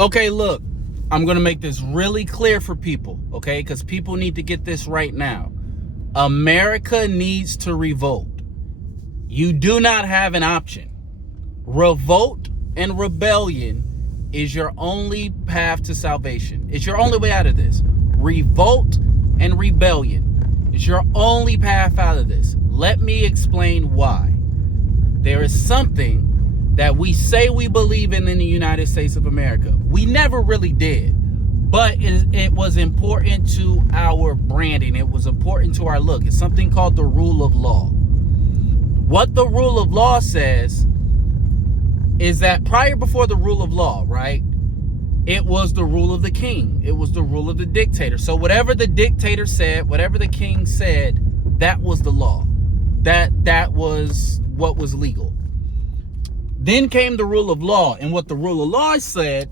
Okay, look, I'm going to make this really clear for people, okay? Because people need to get this right now. America needs to revolt. You do not have an option. Revolt and rebellion is your only path to salvation. It's your only way out of this. Revolt and rebellion is your only path out of this. Let me explain why. There is something that we say we believe in the United States of America. We never really did, but it was important to our branding. It was important to our look. It's something called the rule of law. What the rule of law says is that before the rule of law, right, it was the rule of the king. It was the rule of the dictator. So whatever the dictator said, whatever the king said, that was the law. That was what was legal. Then came the rule of law, and what the rule of law said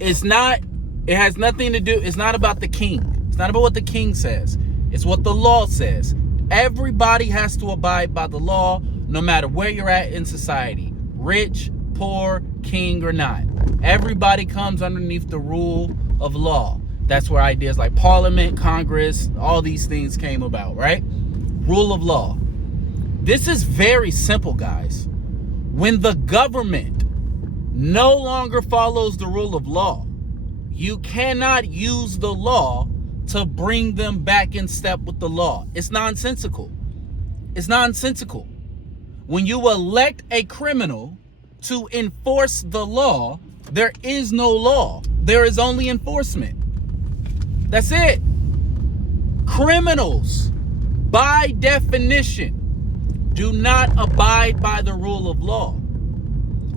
is it has nothing to do, it's not about the king. It's not about what the king says. It's what the law says. Everybody has to abide by the law, no matter where you're at in society. Rich, poor, king, or not. Everybody comes underneath the rule of law. That's where ideas like Parliament, Congress, all these things came about, right? Rule of law. This is very simple, guys. When the government no longer follows the rule of law, you cannot use the law to bring them back in step with the law. It's nonsensical. It's nonsensical. When you elect a criminal to enforce the law, there is no law. There is only enforcement. That's it. Criminals, by definition, do not abide by the rule of law.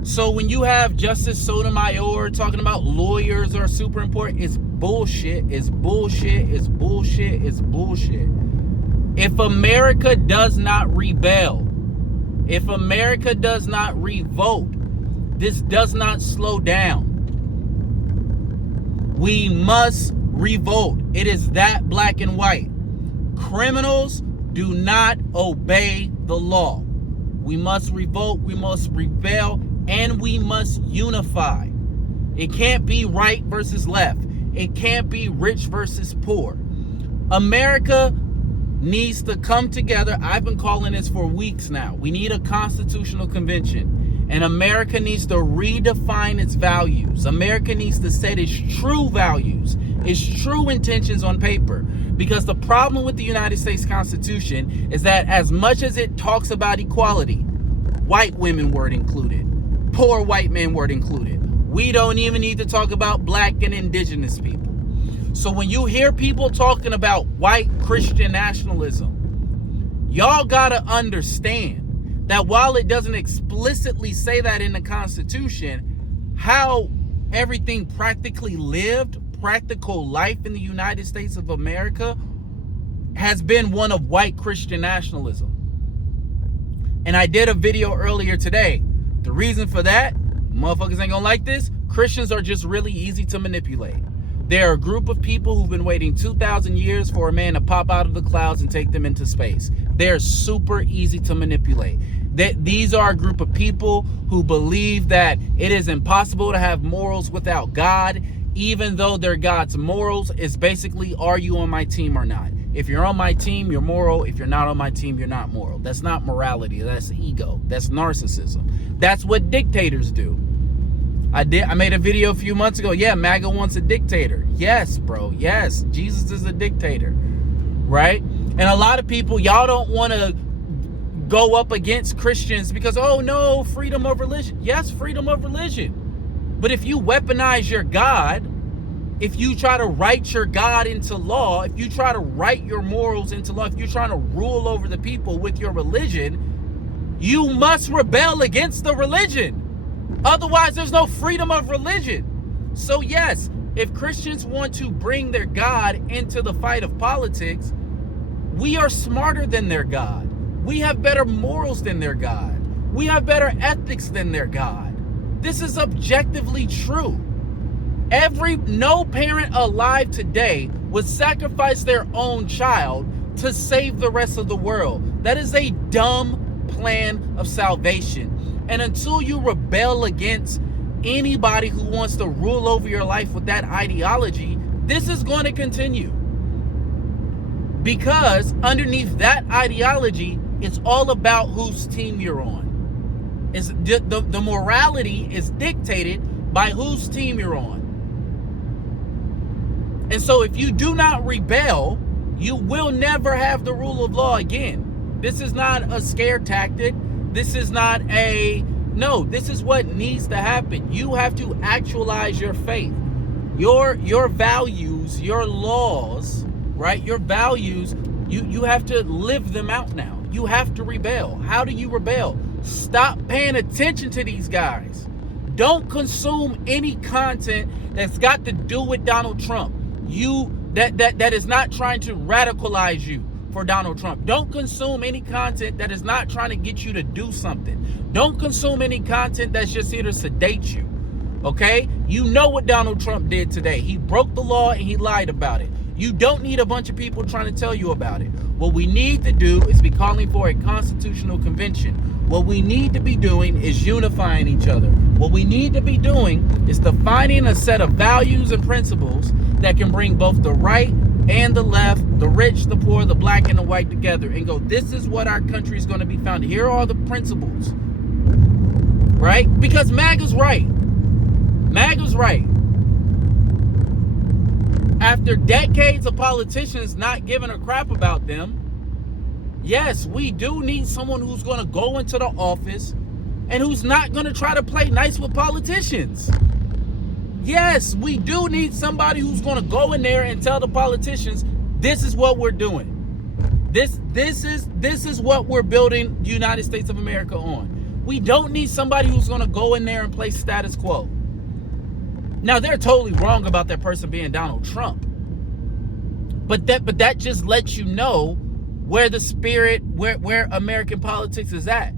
So when you have Justice Sotomayor talking about lawyers are super important, it's bullshit, it's bullshit, it's bullshit, it's bullshit. If America does not rebel, if America does not revolt, this does not slow down. We must revolt. It is that black and white. Criminals do not obey the law. We must revolt, we must rebel, and we must unify. It can't be right versus left. It can't be rich versus poor. America needs to come together. I've been calling this for weeks now. We need a constitutional convention. And America needs to redefine its values. America needs to set its true values, its true intentions on paper. Because the problem with the United States Constitution is that as much as it talks about equality, white women weren't included, poor white men weren't included. We don't even need to talk about black and indigenous people. So when you hear people talking about white Christian nationalism, y'all gotta understand that while it doesn't explicitly say that in the Constitution, how everything practically lived, practical life in the United States of America has been one of white Christian nationalism. And I did a video earlier today. The reason for that, motherfuckers ain't gonna like this, Christians are just really easy to manipulate. They're a group of people who've been waiting 2,000 years for a man to pop out of the clouds and take them into space. They're super easy to manipulate. These are a group of people who believe that it is impossible to have morals without God, even though they're God's morals. Is basically, are you on my team or not? If you're on my team, you're moral. If you're not on my team, you're not moral. That's not morality. That's ego. That's narcissism. That's what dictators do. I made a video a few months ago. Yeah, MAGA wants a dictator. Yes, bro. Yes, Jesus is a dictator, right? And a lot of people, y'all don't want to go up against Christians because, oh no, freedom of religion. Yes, freedom of religion. But if you weaponize your God, if you try to write your God into law, if you try to write your morals into law, if you're trying to rule over the people with your religion, you must rebel against the religion. Otherwise, there's no freedom of religion. So yes, if Christians want to bring their God into the fight of politics, we are smarter than their God. We have better morals than their God. We have better ethics than their God. This is objectively true. No parent alive today would sacrifice their own child to save the rest of the world. That is a dumb plan of salvation. And until you rebel against anybody who wants to rule over your life with that ideology, this is going to continue. Because underneath that ideology, it's all about whose team you're on. It's the morality is dictated by whose team you're on. And so if you do not rebel, you will never have the rule of law again. This is not a scare tactic. This is not no, this is what needs to happen. You have to actualize your faith. Your values, your laws, right? Your values, you have to live them out now. You have to rebel. How do you rebel? Stop paying attention to these guys. Don't consume any content that's got to do with Donald Trump. That is not trying to radicalize you for Donald Trump. Don't consume any content that is not trying to get you to do something. Don't consume any content that's just here to sedate you. Okay? You know what Donald Trump did today. He broke the law and he lied about it. You don't need a bunch of people trying to tell you about it. What we need to do is be calling for a constitutional convention. What we need to be doing is unifying each other. What we need to be doing is defining a set of values and principles that can bring both the right and the left, the rich, the poor, the black, and the white together and go, this is what our country is going to be founded. Here are the principles. Right? Because MAGA's right. MAGA's right. After decades of politicians not giving a crap about them, yes, we do need someone who's going to go into the office and who's not going to try to play nice with politicians. Yes, we do need somebody who's going to go in there and tell the politicians, this is what we're doing. This is what we're building the United States of America on. We don't need somebody who's going to go in there and play status quo. Now, they're totally wrong about that person being Donald Trump. But that just lets you know where the spirit, where American politics is at.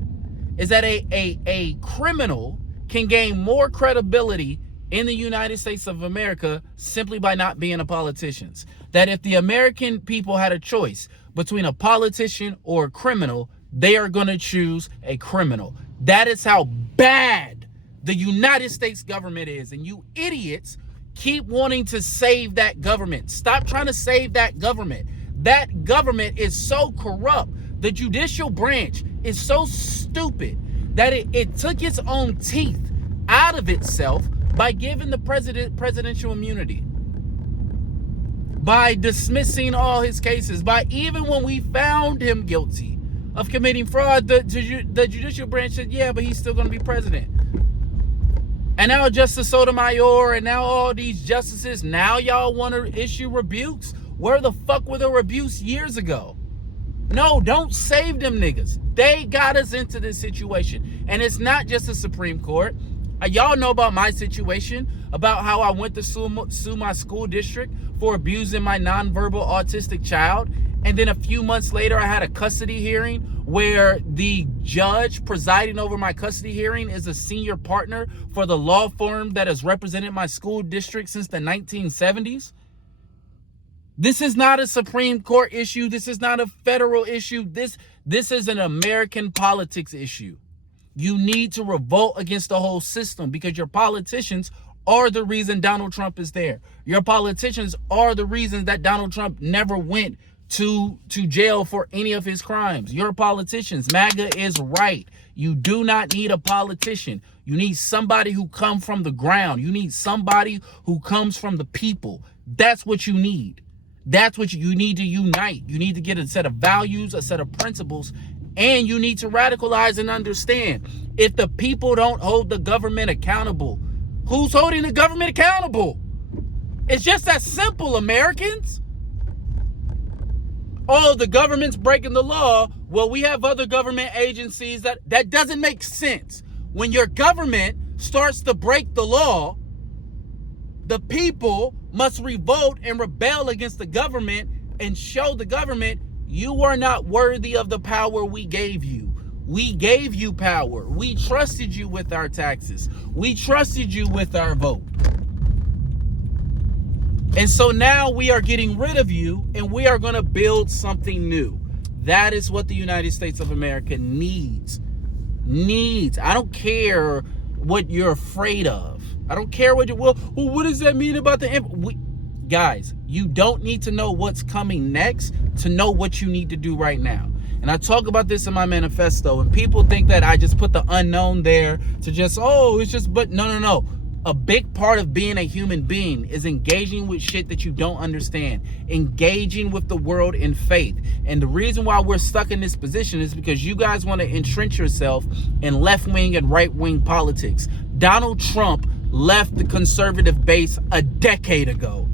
Is that a criminal can gain more credibility in the United States of America simply by not being a politician. That if the American people had a choice between a politician or a criminal, they are going to choose a criminal. That is how bad the United States government is. And you idiots keep wanting to save that government. Stop trying to save that government. That government is so corrupt. The judicial branch is so stupid that it took its own teeth out of itself by giving the president presidential immunity, by dismissing all his cases, by even when we found him guilty of committing fraud, the judicial branch said, yeah, but he's still going to be president. And now Justice Sotomayor and now all these justices, now y'all want to issue rebukes? Where the fuck were the rebukes years ago? No, don't save them niggas. They got us into this situation. And it's not just the Supreme Court. Y'all know about my situation, about how I went to sue my school district for abusing my nonverbal autistic child. And then a few months later, I had a custody hearing where the judge presiding over my custody hearing is a senior partner for the law firm that has represented my school district since the 1970s. This is not a Supreme Court issue. This is not a federal issue. This is an American politics issue. You need to revolt against the whole system because your politicians are the reason Donald Trump is there. Your politicians are the reason that Donald Trump never went to jail for any of his crimes. Your politicians. MAGA is right. You do not need a politician. You need somebody who comes from the ground. You need somebody who comes from the people. That's what you need. That's what you need to unite. You need to get a set of values, a set of principles, and you need to radicalize and understand. If the people don't hold the government accountable, who's holding the government accountable? It's just that simple, Americans. Oh, the government's breaking the law. Well, we have other government agencies that doesn't make sense. When your government starts to break the law, the people must revolt and rebel against the government and show the government you are not worthy of the power we gave you. We gave you power. We trusted you with our taxes. We trusted you with our vote. And so now we are getting rid of you and we are going to build something new. That is what the United States of America needs. I don't care what you're afraid of. I don't care what you will. Well, what does that mean about the guys? You don't need to know what's coming next to know what you need to do right now. And I talk about this in my manifesto, and people think that I just put the unknown there to just, oh, it's just, but no. A big part of being a human being is engaging with shit that you don't understand, engaging with the world in faith. And the reason why we're stuck in this position is because you guys want to entrench yourself in left-wing and right-wing politics. Donald Trump left the conservative base a decade ago.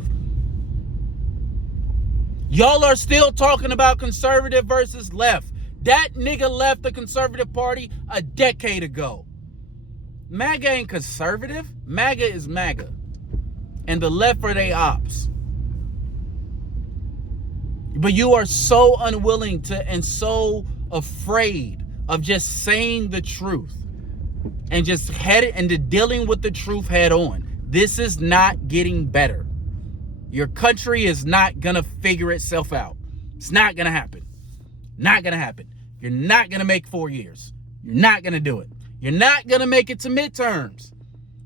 Y'all are still talking about conservative versus left. That nigga left the conservative party a decade ago. MAGA ain't conservative. MAGA is MAGA. And the left are they ops. But you are so unwilling to and so afraid of just saying the truth and just dealing with the truth head on. This is not getting better. Your country is not gonna figure itself out. It's not gonna happen. Not gonna happen. You're not gonna make 4 years. You're not gonna do it. You're not gonna make it to midterms.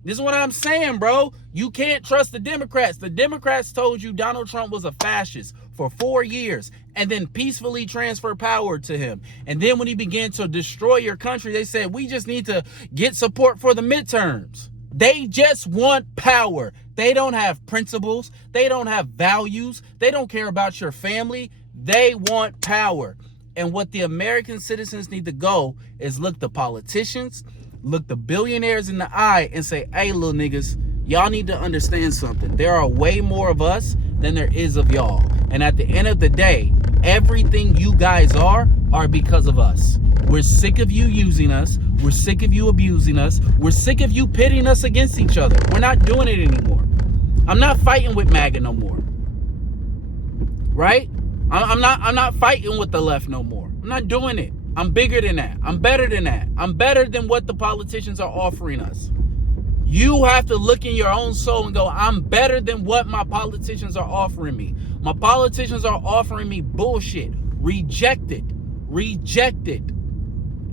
This is what I'm saying, bro. You can't trust the Democrats. The Democrats told you Donald Trump was a fascist for 4 years and then peacefully transferred power to him. And then when he began to destroy your country, they said, we just need to get support for the midterms. They just want power. They don't have principles. They don't have values. They don't care about your family. They want power. And what the American citizens need to go is look the politicians, look the billionaires in the eye and say, hey, little niggas, y'all need to understand something. There are way more of us than there is of y'all. And at the end of the day, everything you guys are because of us. We're sick of you using us. We're sick of you abusing us. We're sick of you pitting us against each other. We're not doing it anymore. I'm not fighting with MAGA no more. Right? I'm not fighting with the left no more. I'm not doing it. I'm bigger than that. I'm better than that. I'm better than what the politicians are offering us. You have to look in your own soul and go, I'm better than what my politicians are offering me. My politicians are offering me bullshit. Reject it. Reject it.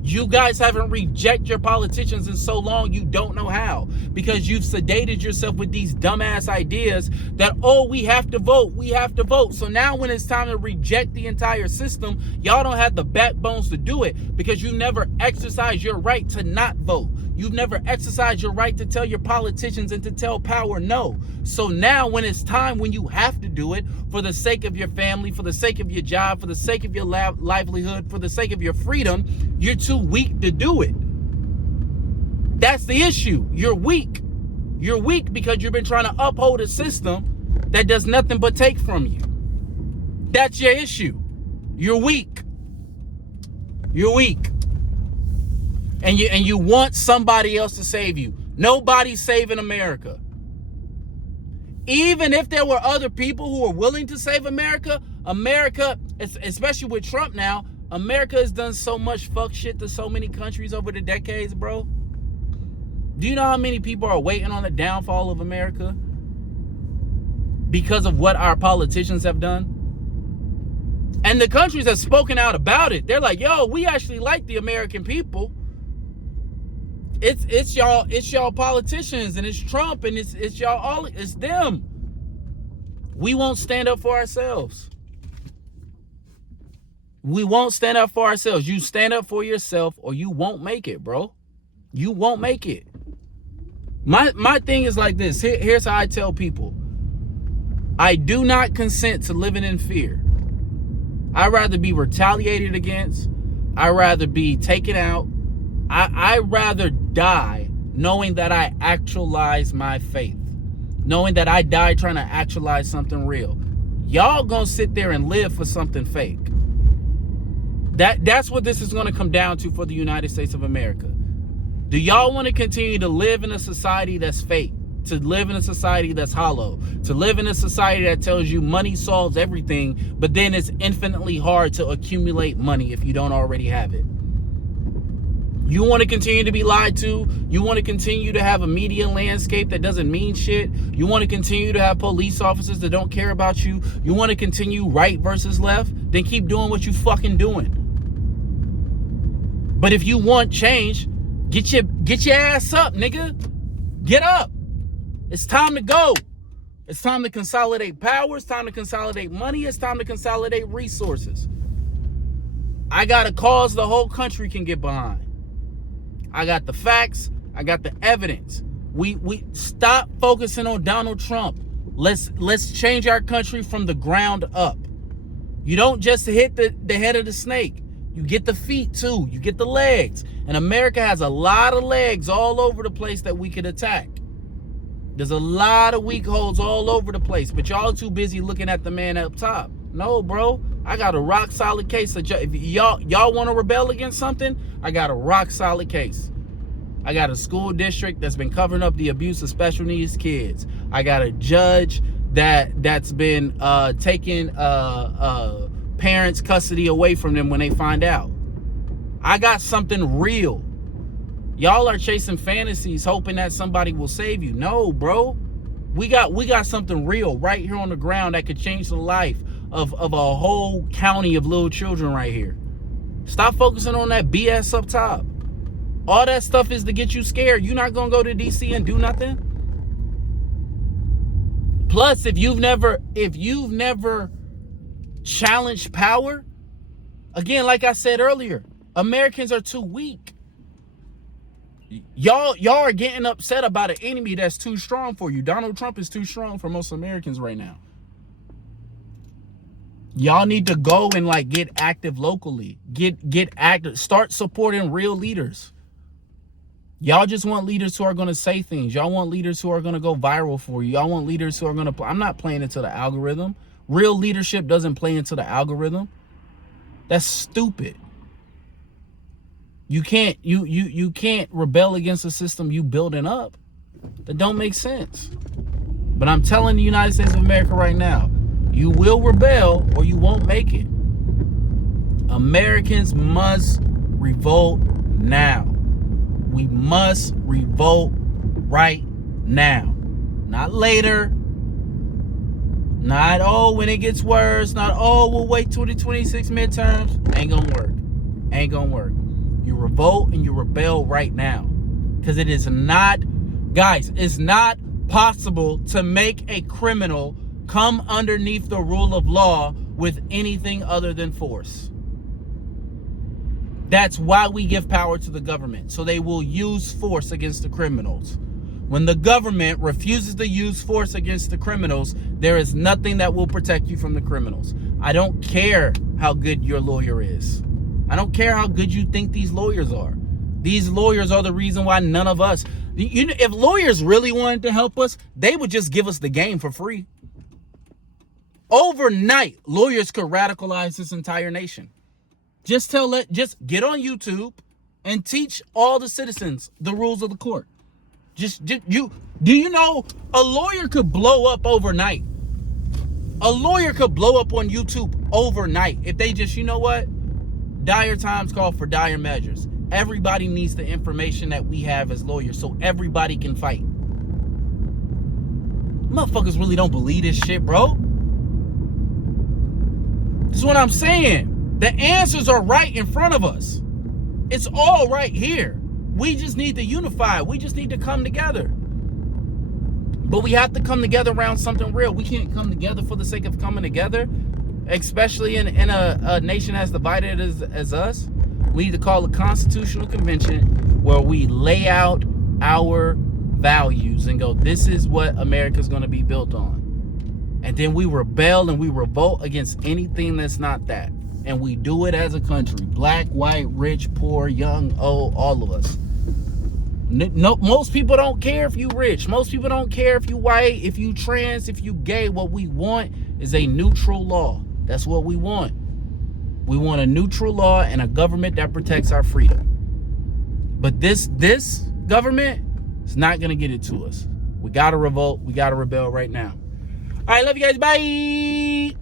You guys haven't rejected your politicians in so long you don't know how, because you've sedated yourself with these dumbass ideas that, oh, we have to vote. We have to vote. So now when it's time to reject the entire system, y'all don't have the backbones to do it because you never exercised your right to not vote. You've never exercised your right to tell your politicians and to tell power no. So now when it's time when you have to do it for the sake of your family, for the sake of your job, for the sake of your livelihood, for the sake of your freedom, you're too weak to do it. That's the issue. You're weak. You're weak because you've been trying to uphold a system that does nothing but take from you. That's your issue. You're weak. You're weak. And you want somebody else to save you. Nobody's saving America. Even if there were other people who are willing to save America, especially with Trump now, America has done so much fuck shit to so many countries over the decades, bro. Do you know how many people are waiting on the downfall of America because of what our politicians have done? And the countries have spoken out about it. They're like, yo, we actually like the American people. It's y'all politicians, and it's Trump, and it's y'all all, it's them. We won't stand up for ourselves. We won't stand up for ourselves. You stand up for yourself or you won't make it, bro. You won't make it. My thing is like this. Here's how I tell people. I do not consent to living in fear. I'd rather be retaliated against. I'd rather be taken out. I'd rather die knowing that I actualize my faith. Knowing that I died trying to actualize something real. Y'all gonna sit there and live for something fake. That's what this is gonna come down to for the United States of America. Do y'all want to continue to live in a society that's fake? To live in a society that's hollow? To live in a society that tells you money solves everything, but then it's infinitely hard to accumulate money if you don't already have it? You want to continue to be lied to? You want to continue to have a media landscape that doesn't mean shit? You want to continue to have police officers that don't care about you? You want to continue right versus left? Then keep doing what you fucking doing. But if you want change, get your ass up, nigga. Get up. It's time to go. It's time to consolidate power. It's time to consolidate money. It's time to consolidate resources. I got a cause the whole country can get behind. I got the facts. I got the evidence. We stop focusing on Donald Trump. Let's change our country from the ground up. You don't just hit the head of the snake. You get the feet too. You get the legs. And America has a lot of legs all over the place that we could attack. There's a lot of weak holes all over the place, but y'all too busy looking at the man up top. No, bro. I got a rock solid case. If y'all want to rebel against something, I got a rock solid case. I got a school district that's been covering up the abuse of special needs kids. I got a judge that's been taking parents' custody away from them when they find out. I got something real. Y'all are chasing fantasies, hoping that somebody will save you. No, bro. We got something real right here on the ground that could change the life of a whole county of little children right here. Stop focusing on that BS up top. All that stuff is to get you scared. You're not gonna go to DC and do nothing. Plus, if you've never challenged power, again, like I said earlier, Americans are too weak. Y'all are getting upset about an enemy that's too strong for you. Donald Trump is too strong for most Americans right now. Y'all need to go and get active locally. Get active. Start supporting real leaders. Y'all just want leaders who are going to say things. Y'all want leaders who are going to go viral for you. Y'all want leaders who are going to... I'm not playing into the algorithm. Real leadership doesn't play into the algorithm. That's stupid. You can't rebel against a system you building up. That don't make sense. But I'm telling the United States of America right now, you will rebel or you won't make it. Americans must revolt now. We must revolt right now. Not later. Not, when it gets worse. Not, we'll wait 2026 midterms. Ain't gonna work. Ain't gonna work. You revolt and you rebel right now. Because it is not, guys, it's not possible to make a criminal come underneath the rule of law with anything other than force. That's why we give power to the government, so they will use force against the criminals. When the government refuses to use force against the criminals, there is nothing that will protect you from the criminals. I don't care how good your lawyer is. I don't care how good you think these lawyers are. These lawyers are the reason why none of us... if lawyers really wanted to help us, they would just give us the game for free. Overnight, lawyers could radicalize this entire nation. Just get on YouTube and teach all the citizens the rules of the court. Do you know a lawyer could blow up overnight? A lawyer could blow up on YouTube overnight if they just, you know what? Dire times call for dire measures. Everybody needs the information that we have as lawyers so everybody can fight. Motherfuckers really don't believe this shit, bro. This is what I'm saying. The answers are right in front of us. It's all right here. We just need to unify. We just need to come together. But we have to come together around something real. We can't come together for the sake of coming together, especially in a nation as divided as us. We need to call a constitutional convention where we lay out our values and go, this is what America's going to be built on. And then we rebel and we revolt against anything that's not that. And we do it as a country. Black, white, rich, poor, young, old, all of us. No, most people don't care if you rich. Most people don't care if you white, if you trans, if you gay. What we want is a neutral law. That's what we want. We want a neutral law and a government that protects our freedom. But this government is not going to get it to us. We got to revolt. We got to rebel right now. All right, love you guys. Bye.